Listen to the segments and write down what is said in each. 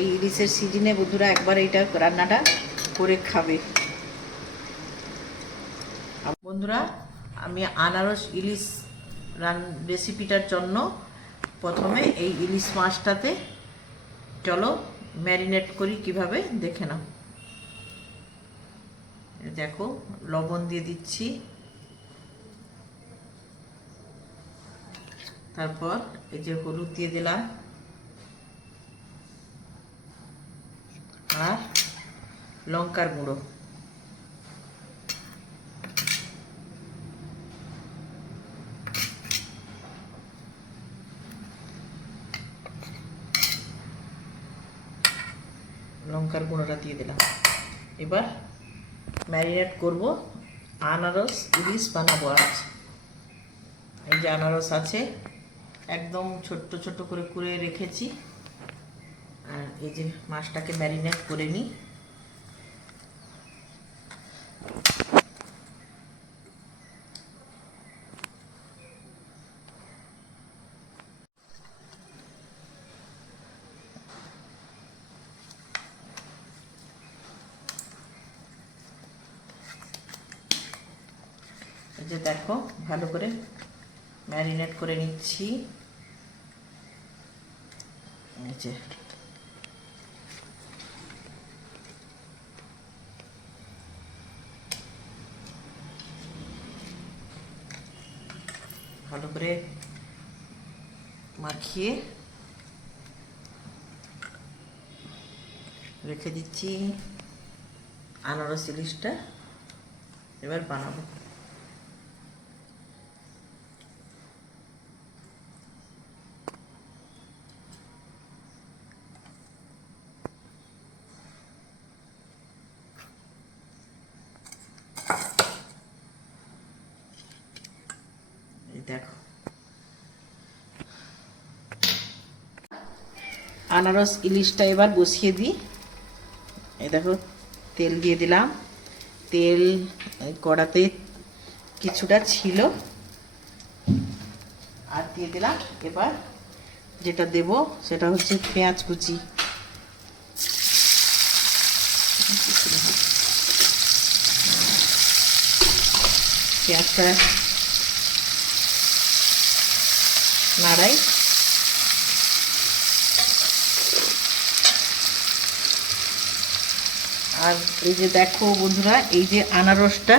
এই ইলিশের সিজনে বন্ধুরা একবার এইটা রান্নাটা করে খাবে। বন্ধুরা, আমি আনারস ইলিশ রান রেসিপিটার জন্য প্রথমে এই ইলিশ মাছটাতে চলো ম্যারিনেট করি কীভাবে দেখে নাও। দেখো, লবণ দিয়ে দিচ্ছি। তারপর এই যে হলুদ দিয়ে দিলাম আর লঙ্কার গুঁড়ো। লঙ্কার গুঁড়োটা দিয়ে দিলাম। এবার ম্যারিনেট করব। আনারস, ইলিশ বানাবো আজ। এই যে আনারস আছে, একদম ছোট্ট ছোট্ট করে কুড়ে রেখেছি। আর এই যে মাছটাকে ম্যারিনেট করে নিই। যে দেখো, ভালো করে ম্যারিনেট করে নিচ্ছি। যে। ভালো করে মাখিয়ে রেখে দিচ্ছি আনারস ইলিশটা। এবার বানাবো এই দেখো আনারস ইলিশটা এবার বসিয়ে দিই। এই দেখো, তেল দিয়ে দিলাম। তেল কড়াতে কিছুটা ছিল। আর দিয়ে দিলাম এবার যেটা দেব সেটা হচ্ছে পেঁয়াজ কুচি। পেঁয়াজটা নাড়াই। আর এই যে দেখো বন্ধুরা, এই যে আনারসটা,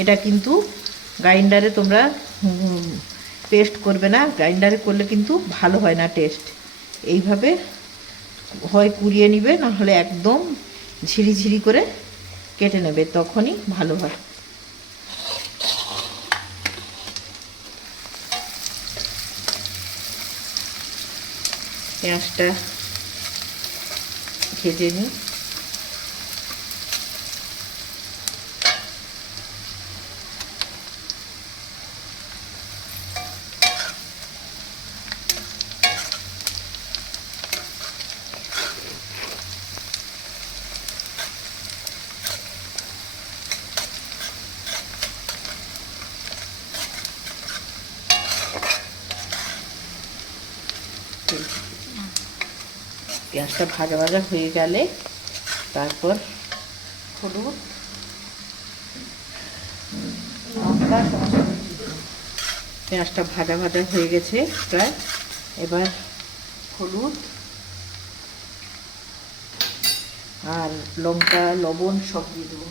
এটা কিন্তু গ্রাইন্ডারে তোমরা পেস্ট করবে না। গ্রাইন্ডারে করলে কিন্তু ভালো হয় না টেস্ট। এইভাবে হয় কুড়িয়ে নিবে না হলে একদম ঝিরি ঝিরি করে কেটে নেবে, তখনই ভালো হয়। পেঁয়াজটা ভেজে নিই। পেঁয়াজটা ভাজা ভাজা হয়ে গেলে তারপর হলুদ পেঁয়াজটা ভাজা ভাজা হয়ে গেছে প্রায়। এবার হলুদ আর লঙ্কা, লবণ সব দিয়ে দেবো।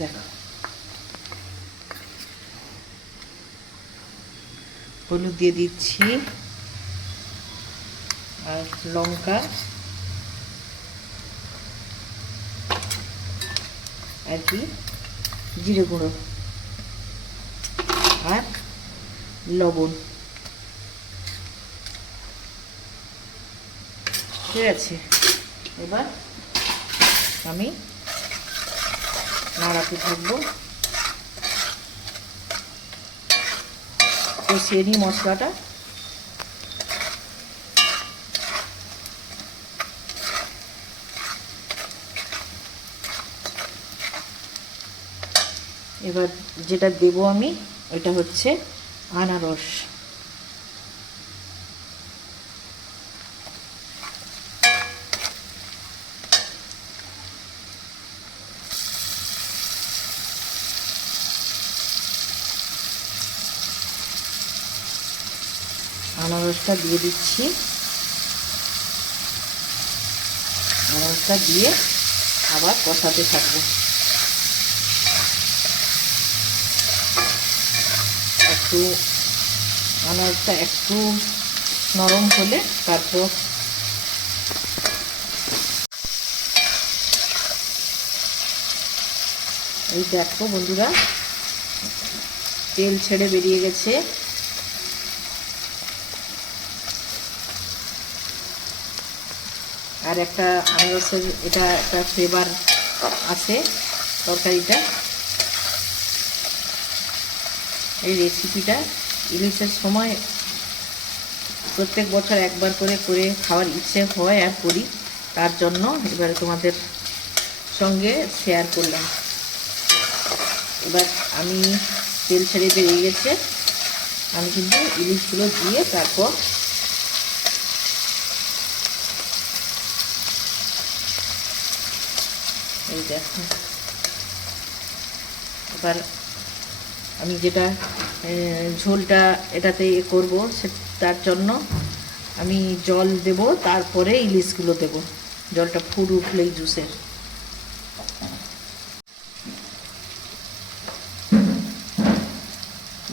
দেখো। হলুদ দিয়ে দিচ্ছি। আর লঙ্কা। আর কি? জিরে গুঁড়ো। আর লবণ। ঠিক আছে এবার আমি নাড়াতে থাকব। কষিয়ে নিই মশলাটা। এবার যেটা দেব আমি ওইটা হচ্ছে আনারস। আনারসটা দিয়ে দিচ্ছি। আনারসটা দিয়ে আবার কষাতে থাকব। একটু আনারসটা একটু নরম হলে তারপর এই দেখো বন্ধুরা, তেল ছেড়ে বেরিয়ে গেছে। আর একটা আনারসের এটা একটা ফ্লেভার আছে তরকারিটা। এই রেসিপিটা ইলিশের সময় প্রত্যেক বছর একবার করে করে খাওয়ার ইচ্ছে হয় আর করি। তার জন্য এবারে তোমাদের সঙ্গে শেয়ার করলাম। এবার আমি তেল ছেড়ে বেরিয়ে গেছে। আমি কিন্তু ইলিশগুলো দিয়ে তারপর এই দেখো এবার আমি যেটা ঝোলটা এটাতে করব সে, তার জন্য আমি জল দেব, তারপরে ইলিশগুলো দেব। জলটা ফুট উঠলেই জুসের।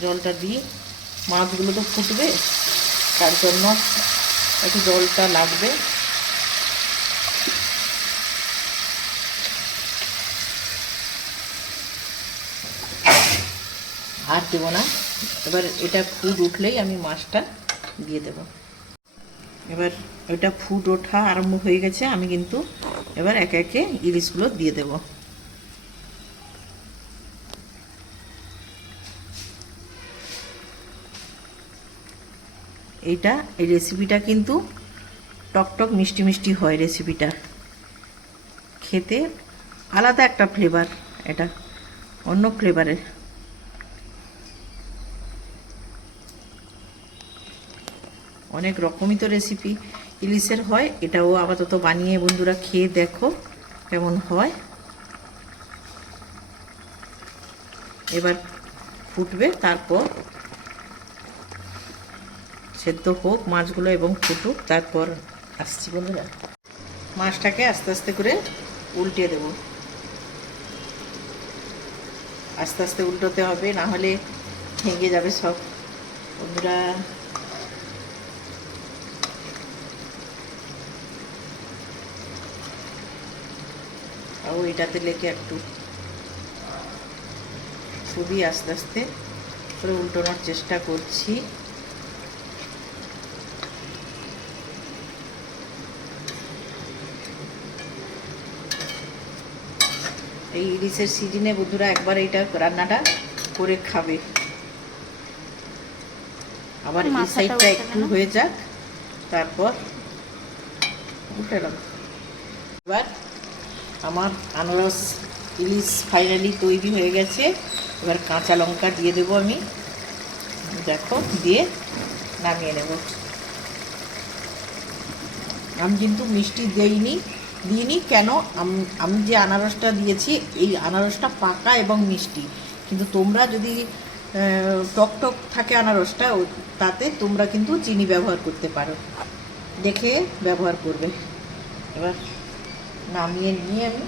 জলটা দিয়ে মাছগুলো তো ফুটবে, তার জন্য একটু জলটা লাগবে। আর দেবো না। এবার এটা ফুট উঠলেই আমি মাছটা দিয়ে দেব। এবার এটা ফুট ওঠা আরম্ভ হয়ে গেছে, আমি কিন্তু এবার একে একে ইলিশগুলো দিয়ে দেব। এইটা, এই রেসিপিটা কিন্তু টকটক মিষ্টি মিষ্টি হয় রেসিপিটা খেতে আলাদা একটা ফ্লেভার এটা, অন্য ফ্লেভারের অনেক রকমই তো রেসিপি ইলিশের হয়, এটাও আপাতত বানিয়ে বন্ধুরা খেয়ে দেখো কেমন হয়। এবার ফুটবে, তারপর সেদ্ধ হোক, মাছগুলো এবং ফুটুক, তারপর আসছি বন্ধুরা। মাছটাকে আস্তে আস্তে করে উল্টে দেব। আস্তে আস্তে উল্টোতে হবে, না হলে ভেঙে যাবে সব। বন্ধুরা ও এটাতে লেগে একটু খুবই আস্তে আস্তে করে উল্টোনোর চেষ্টা করছি। এই ইলিশের সিজনে বন্ধুরা একবার এইটা রান্নাটা করে খাবে। আবার এই সাইডটা একটু হয়ে যাক তারপর উঠে গেল এবার আমার আনারস ইলিশ ফাইনালি তৈরি হয়ে গেছে। এবার কাঁচা লঙ্কা দিয়ে দেবো আমি। দেখো, দিয়ে নামিয়ে নেব। আমি কিন্তু মিষ্টি দেইনি, দিইনি। কেন? আমি যে আনারসটা দিয়েছি, এই আনারসটা পাকা এবং মিষ্টি। কিন্তু তোমরা যদি টক টক থাকে আনারসটা তাতে তোমরা কিন্তু চিনি ব্যবহার করতে পারো। দেখে ব্যবহার করবে। এবার নামিয়ে নিয়ে আমি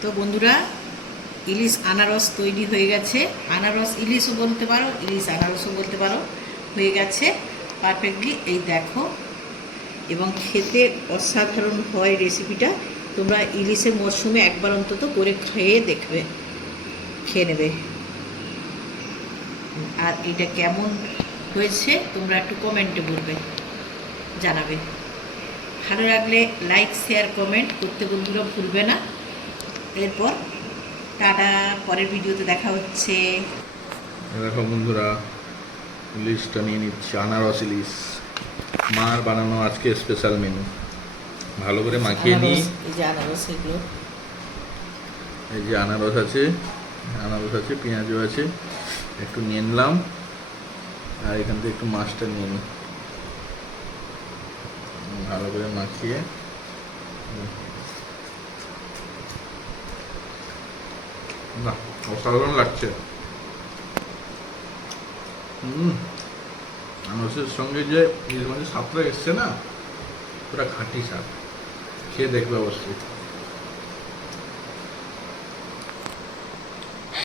তো বন্ধুরা, ইলিশ আনারস তৈরি হয়ে গেছে। আনারস ইলিশও বলতে পারো, ইলিশ আনারসও বলতে পারো, হয়ে গেছে পারফেক্টলি এই দেখো, এবং খেতে অসাধারণ হয় রেসিপিটা তোমরা ইলিশের মরশুমে একবার অন্তত করে খেয়ে দেখবে, খেয়ে নেবে। আর এটা কেমন হয়েছে, তোমরা একটু কমেন্টে বলবে, জানাবে। ভালো লাগলে লাইক শেয়ার কমেন্ট করতে বন্ধুরা ভুলবে না। এরপর টাটা পরের ভিডিওতে দেখা হচ্ছে। দেখো বন্ধুরা ইলিশটা নিয়ে নিচ্ছি আনারস ইলিশ মার বানানো আজকে স্পেশাল মেনু ভালো করে মাখিয়ে নিই এই যে আনারস এগুলো। এই যে আনারস আছে আনারস আছে পেঁয়াজও আছে একটু নিয়ে নিলাম। আর এখান থেকে একটু মাছটা নিয়ে নিই ভালো করে মাখিয়ে। না অসাধারণ লাগছে। হুম আনারসের সঙ্গে যে ইলিশ মাছের স্বাদটা এসছে না, পুরো খাঁটি স্বাদ। খেয়ে দেখবে অবশ্যই।